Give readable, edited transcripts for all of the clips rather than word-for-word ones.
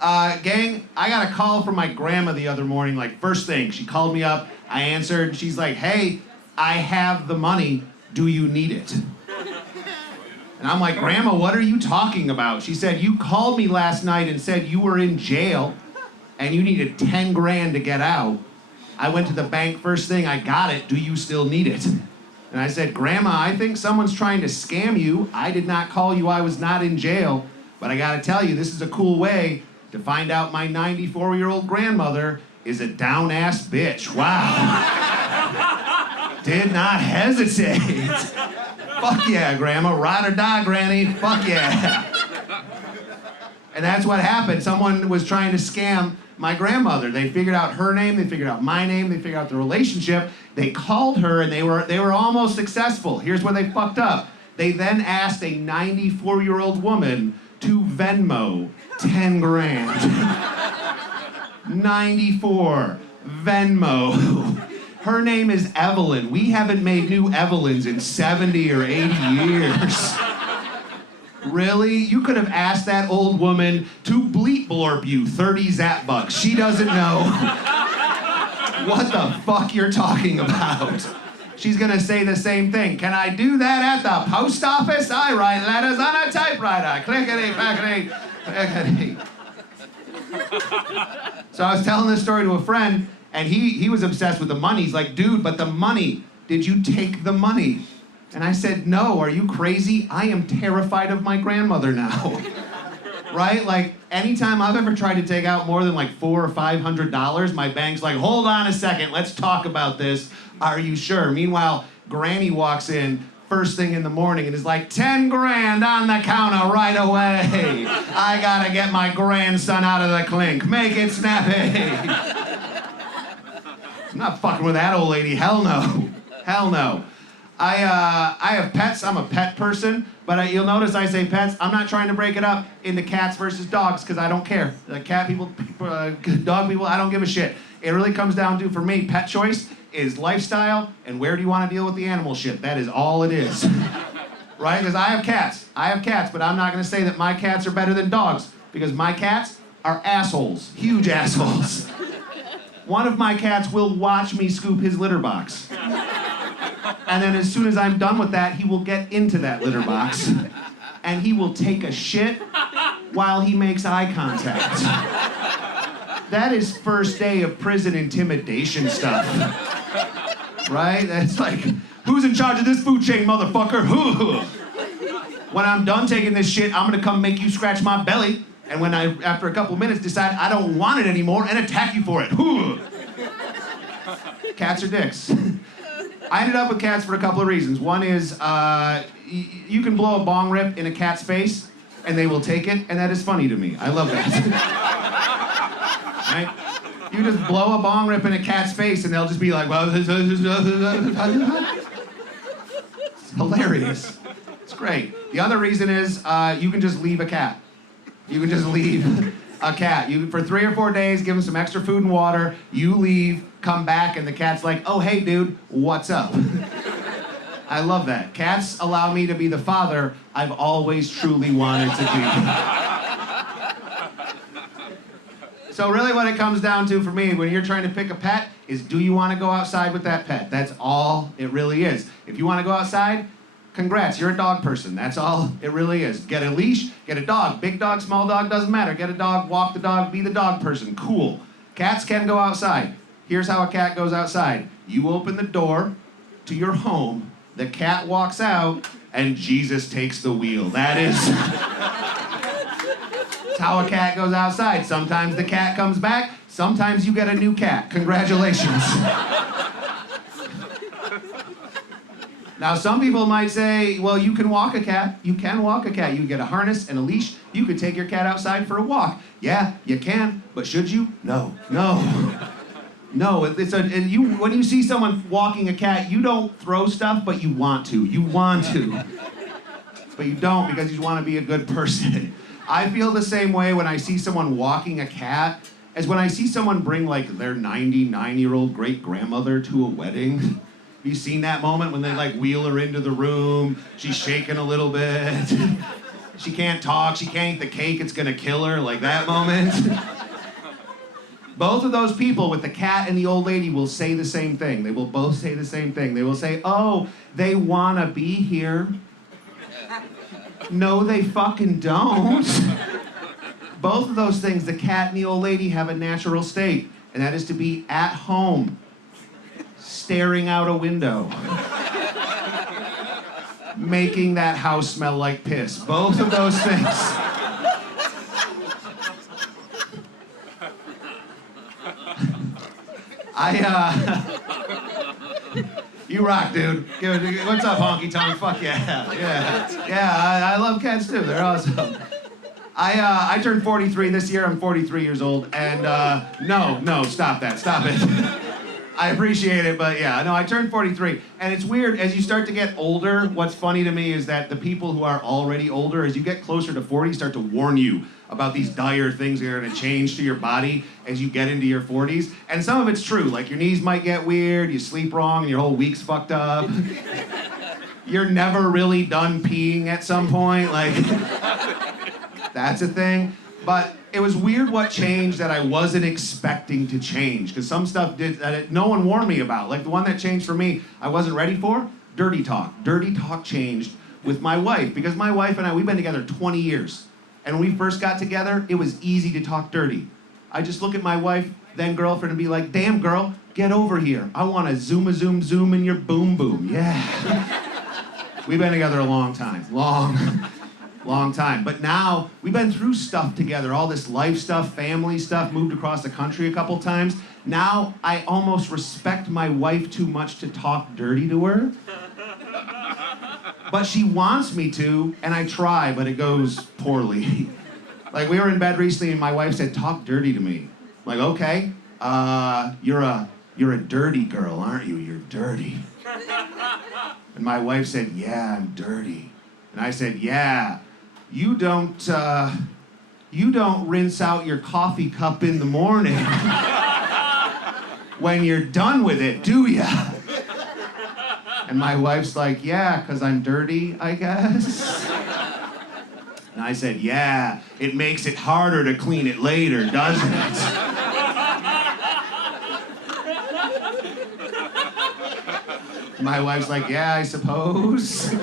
Gang, I got a call from my grandma the other morning, like first thing. She called me up, I answered, and she's like, hey, I have the money, do you need it? And I'm like, Grandma, what are you talking about? She said, you called me last night and said you were in jail and you needed 10 grand to get out. I went to the bank first thing, I got it, do you still need it? And I said, Grandma, I think someone's trying to scam you. I did not call you, I was not in jail. But I gotta tell you, this is a cool way to find out my 94-year-old grandmother is a down-ass bitch. Wow. Did not hesitate. Fuck yeah, Grandma. Ride or die, Granny. Fuck yeah. And that's what happened. Someone was trying to scam my grandmother. They figured out her name, they figured out my name, they figured out the relationship. They called her and they were almost successful. Here's where they fucked up. They then asked a 94-year-old woman to Venmo 10 grand. 94. Venmo. Her name is Evelyn. We haven't made new Evelyns in 70 or 80 years. Really? You could have asked that old woman to bleep blorp you 30 zap bucks. She doesn't know what the fuck you're talking about. She's gonna say the same thing. Can I do that at the post office? I write letters on a typewriter. Clickety, clackety, clickety. So I was telling this story to a friend, and he was obsessed with the money. He's like, dude, but the money, did you take the money? And I said, no, are you crazy? I am terrified of my grandmother now. Right? Like, anytime I've ever tried to take out more than like $400 or $500, my bank's like, hold on a second, let's talk about this. Are you sure? Meanwhile, Granny walks in first thing in the morning and is like, 10 grand on the counter right away. I gotta get my grandson out of the clink. Make it snappy. I'm not fucking with that old lady. Hell no. Hell no. I have pets. I'm a pet person, but you'll notice I say pets. I'm not trying to break it up into cats versus dogs because I don't care. The cat people, dog people, I don't give a shit. It really comes down to, for me, pet choice is lifestyle and where do you want to deal with the animal shit. That is all it is. Right? Because I have cats, but I'm not going to say that my cats are better than dogs because my cats are assholes, huge assholes. One of my cats will watch me scoop his litter box. And then as soon as I'm done with that, he will get into that litter box and he will take a shit while he makes eye contact. That is first day of prison intimidation stuff. Right? That's like, who's in charge of this food chain, motherfucker? When I'm done taking this shit, I'm gonna come make you scratch my belly. And when I, after a couple minutes, decide I don't want it anymore and attack you for it. Cats are dicks. I ended up with cats for a couple of reasons. One is you can blow a bong rip in a cat's face and they will take it, and that is funny to me. I love that. Right? You just blow a bong rip in a cat's face and they'll just be like, well, it's hilarious. It's great. The other reason is you can just leave a cat. You can just leave a cat. You, for 3 or 4 days, give them some extra food and water, you leave, come back, and the cat's like, oh, hey, dude, what's up? I love that. Cats allow me to be the father I've always truly wanted to be. So really what it comes down to for me, when you're trying to pick a pet, is do you want to go outside with that pet? That's all it really is. If you want to go outside, congrats, you're a dog person. That's all it really is. Get a leash, get a dog. Big dog, small dog, doesn't matter. Get a dog, walk the dog, be the dog person. Cool. Cats can go outside. Here's how a cat goes outside. You open the door to your home, the cat walks out, and Jesus takes the wheel. That is that's how a cat goes outside. Sometimes the cat comes back, sometimes you get a new cat. Congratulations. Now, some people might say, well, you can walk a cat. You can walk a cat. You get a harness and a leash. You could take your cat outside for a walk. Yeah, you can, but should you? No, no. No, when you see someone walking a cat, you don't throw stuff, but you want to. You want to. But you don't because you want to be a good person. I feel the same way when I see someone walking a cat as when I see someone bring like their 99-year-old great-grandmother to a wedding. Have you seen that moment when they like wheel her into the room? She's shaking a little bit. She can't talk, she can't eat the cake, it's gonna kill her, like that moment. Both of those people with the cat and the old lady will say the same thing. They will both say the same thing. They will say, oh, they wanna be here. No, they fucking don't. Both of those things, the cat and the old lady, have a natural state, and that is to be at home, staring out a window, making that house smell like piss. Both of those things. You rock, dude. What's up, honky tonk? Fuck yeah. Yeah, I love cats too. They're awesome. I turned 43 this year. I'm 43 years old, and no, stop that. Stop it. I appreciate it, but yeah, no, I turned 43. And it's weird, as you start to get older, what's funny to me is that the people who are already older, as you get closer to 40, start to warn you about these dire things that are gonna change to your body as you get into your 40s. And some of it's true, like your knees might get weird, you sleep wrong, and your whole week's fucked up. You're never really done peeing at some point, like, that's a thing. But it was weird what changed that I wasn't expecting to change, because some stuff did that no one warned me about. Like the one that changed for me, I wasn't ready for, dirty talk. Dirty talk changed with my wife, because my wife and I, we've been together 20 years. And when we first got together, it was easy to talk dirty. I just look at my wife, then girlfriend, and be like, damn girl, get over here. I want to zoom in your boom boom, yeah. We've been together a long time, long time. But now, we've been through stuff together, all this life stuff, family stuff, moved across the country a couple times. Now, I almost respect my wife too much to talk dirty to her. But she wants me to, and I try, but it goes poorly. Like, we were in bed recently, and my wife said, talk dirty to me. I'm like, okay, you're a dirty girl, aren't you? You're dirty. And my wife said, yeah, I'm dirty. And I said, yeah, you don't rinse out your coffee cup in the morning when you're done with it, do ya? And my wife's like, yeah, 'cause I'm dirty, I guess. And I said, yeah, it makes it harder to clean it later, doesn't it? My wife's like, yeah, I suppose. And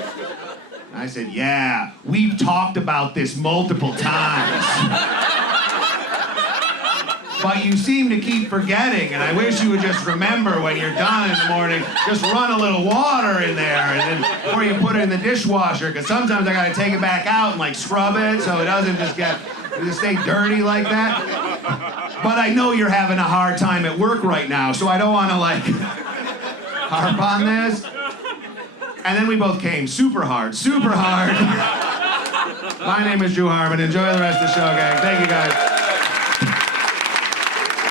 I said, yeah, we've talked about this multiple times. But you seem to keep forgetting, and I wish you would just remember when you're done in the morning, just run a little water in there, and then before you put it in the dishwasher, because sometimes I gotta take it back out and like scrub it so it doesn't just stay dirty like that. But I know you're having a hard time at work right now, so I don't wanna like harp on this. And then we both came super hard. My name is Drew Harmon. Enjoy the rest of the show, gang. Thank you, guys.